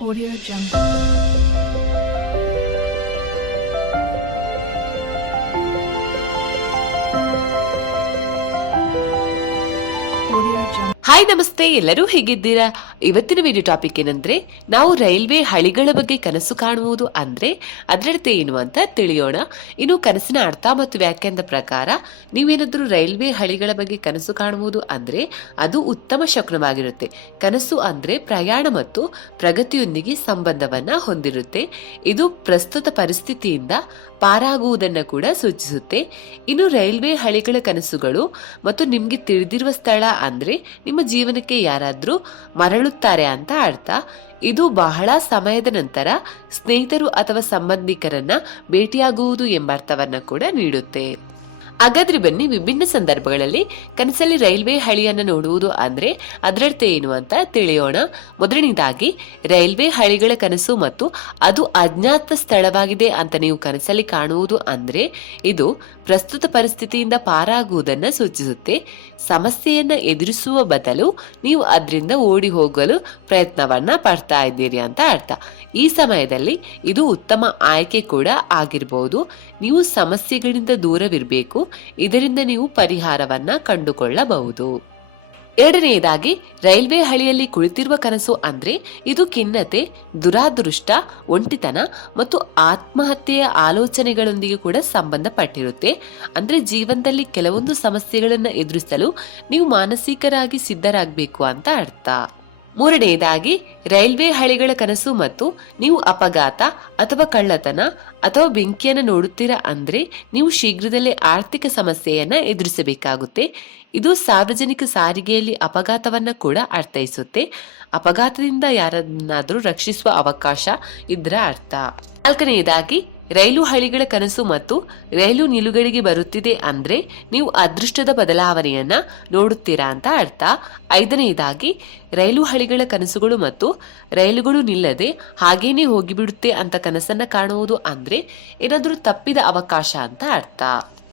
Audio Jungle. Audio Jungle. Hi ನಮಸ್ತೆ, ಎಲ್ಲರೂ ಹೇಗಿದ್ದೀರಾ? ಇವತ್ತಿನ ವಿಡಿಯೋ ಟಾಪಿಕ್ ಏನಂದ್ರೆ, ನಾವು ರೈಲ್ವೆ ಹಳಿಗಳ ಬಗ್ಗೆ ಕನಸು ಕಾಣುವುದು ಅಂದ್ರೆ ಅದರರ್ಥ ಏನು ಅಂತ ತಿಳಿಯೋಣ. ಇನ್ನು ಕನಸಿನ ಅರ್ಥ ಮತ್ತು ವ್ಯಾಖ್ಯಾನದ ಪ್ರಕಾರ ನೀವೇನಾದ್ರೂ ರೈಲ್ವೆ ಹಳಿಗಳ ಬಗ್ಗೆ ಕನಸು ಕಾಣುವುದು ಅಂದ್ರೆ ಅದು ಉತ್ತಮ ಶಕುನವಾಗಿರುತ್ತೆ. ಕನಸು ಅಂದ್ರೆ ಪ್ರಯಾಣ ಮತ್ತು ಪ್ರಗತಿಯೊಂದಿಗೆ ಸಂಬಂಧವನ್ನ ಹೊಂದಿರುತ್ತೆ. ಇದು ಪ್ರಸ್ತುತ ಪರಿಸ್ಥಿತಿಯಿಂದ ಪಾರಾಗುವುದನ್ನು ಕೂಡ ಸೂಚಿಸುತ್ತೆ. ಇನ್ನು ರೈಲ್ವೆ ಹಳಿಗಳ ಕನಸುಗಳು ಮತ್ತು ನಿಮ್ಗೆ ತಿಳಿದಿರುವ ಸ್ಥಳ ಅಂದ್ರೆ ನಿಮ್ಮ ಜೀವನಕ್ಕೆ ಯಾರಾದ್ರೂ ಮರಳುತ್ತಾರೆ ಅಂತ ಅರ್ಥ. ಇದು ಬಹಳ ಸಮಯದ ನಂತರ ಸ್ನೇಹಿತರು ಅಥವಾ ಸಂಬಂಧಿಕರನ್ನ ಭೇಟಿಯಾಗುವುದು ಎಂಬ ಅರ್ಥವನ್ನ ಕೂಡ ನೀಡುತ್ತೆ. ಹಾಗಾದ್ರೆ ಬನ್ನಿ, ವಿಭಿನ್ನ ಸಂದರ್ಭಗಳಲ್ಲಿ ಕನಸಲ್ಲಿ ರೈಲ್ವೆ ಹಳಿಯನ್ನು ನೋಡುವುದು ಅಂದ್ರೆ ಅದರರ್ಥ ಏನು ಅಂತ ತಿಳಿಯೋಣ. ಮೊದಲನೇದಾಗಿ, ರೈಲ್ವೆ ಹಳಿಗಳ ಕನಸು ಮತ್ತು ಅದು ಅಜ್ಞಾತ ಸ್ಥಳವಾಗಿದೆ ಅಂತ ನೀವು ಕನಸಲ್ಲಿ ಕಾಣುವುದು ಅಂದ್ರೆ ಇದು ಪ್ರಸ್ತುತ ಪರಿಸ್ಥಿತಿಯಿಂದ ಪಾರಾಗುವುದನ್ನು ಸೂಚಿಸುತ್ತೆ. ಸಮಸ್ಯೆಯನ್ನ ಎದುರಿಸುವ ಬದಲು ನೀವು ಅದರಿಂದ ಓಡಿ ಹೋಗಲು ಪ್ರಯತ್ನವನ್ನ ಪಡ್ತಾ ಇದ್ದೀರಿ ಅಂತ ಅರ್ಥ. ಈ ಸಮಯದಲ್ಲಿ ಇದು ಉತ್ತಮ ಆಯ್ಕೆ ಕೂಡ ಆಗಿರಬಹುದು. ನೀವು ಸಮಸ್ಯೆಗಳಿಂದ ದೂರವಿರಬೇಕು, ಇದರಿಂದ ನೀವು ಪರಿಹಾರವನ್ನ ಕಂಡುಕೊಳ್ಳಬಹುದು. ಎರಡನೆಯದಾಗಿ, ರೈಲ್ವೆ ಹಳಿಯಲ್ಲಿ ಕುಳಿತಿರುವ ಕನಸು ಅಂದ್ರೆ ಇದು ಖಿನ್ನತೆ, ದುರಾದೃಷ್ಟ, ಒಂಟಿತನ ಮತ್ತು ಆತ್ಮಹತ್ಯೆಯ ಆಲೋಚನೆಗಳೊಂದಿಗೆ ಕೂಡ ಸಂಬಂಧಪಟ್ಟಿರುತ್ತೆ. ಅಂದ್ರೆ ಜೀವನದಲ್ಲಿ ಕೆಲವೊಂದು ಸಮಸ್ಯೆಗಳನ್ನ ಎದುರಿಸಲು ನೀವು ಮಾನಸಿಕರಾಗಿ ಸಿದ್ಧರಾಗಬೇಕು ಅಂತ ಅರ್ಥ. ಮೂರನೆಯದಾಗಿ, ರೈಲ್ವೆ ಹಳಿಗಳ ಕನಸು ಮತ್ತು ನೀವು ಅಪಘಾತ ಅಥವಾ ಕಳ್ಳತನ ಅಥವಾ ಬೆಂಕಿಯನ್ನು ನೋಡುತ್ತೀರಾ ಅಂದ್ರೆ ನೀವು ಶೀಘ್ರದಲ್ಲೇ ಆರ್ಥಿಕ ಸಮಸ್ಯೆಯನ್ನ ಎದುರಿಸಬೇಕಾಗುತ್ತೆ. ಇದು ಸಾರ್ವಜನಿಕ ಸಾರಿಗೆಯಲ್ಲಿ ಅಪಘಾತವನ್ನ ಕೂಡ ಅರ್ಥೈಸುತ್ತೆ. ಅಪಘಾತದಿಂದ ಯಾರನ್ನಾದ್ರೂ ರಕ್ಷಿಸುವ ಅವಕಾಶ ಇದರ ಅರ್ಥ. ನಾಲ್ಕನೆಯದಾಗಿ, ರೈಲು ಹಳಿಗಳ ಕನಸು ಮತ್ತು ರೈಲು ನಿಲುಗಡೆಗೆ ಬರುತ್ತಿದೆ ಅಂದ್ರೆ ನೀವು ಅದೃಷ್ಟದ ಬದಲಾವಣೆಯನ್ನ ನೋಡುತ್ತೀರಾ ಅಂತ ಅರ್ಥ. ಐದನೆಯದಾಗಿ, ರೈಲು ಹಳಿಗಳ ಕನಸುಗಳು ಮತ್ತು ರೈಲುಗಳು ನಿಲ್ಲದೆ ಹಾಗೇನೆ ಹೋಗಿಬಿಡುತ್ತೆ ಅಂತ ಕನಸನ್ನ ಕಾಣುವುದು ಅಂದ್ರೆ ಏನಾದ್ರೂ ತಪ್ಪಿದ ಅವಕಾಶ ಅಂತ ಅರ್ಥ.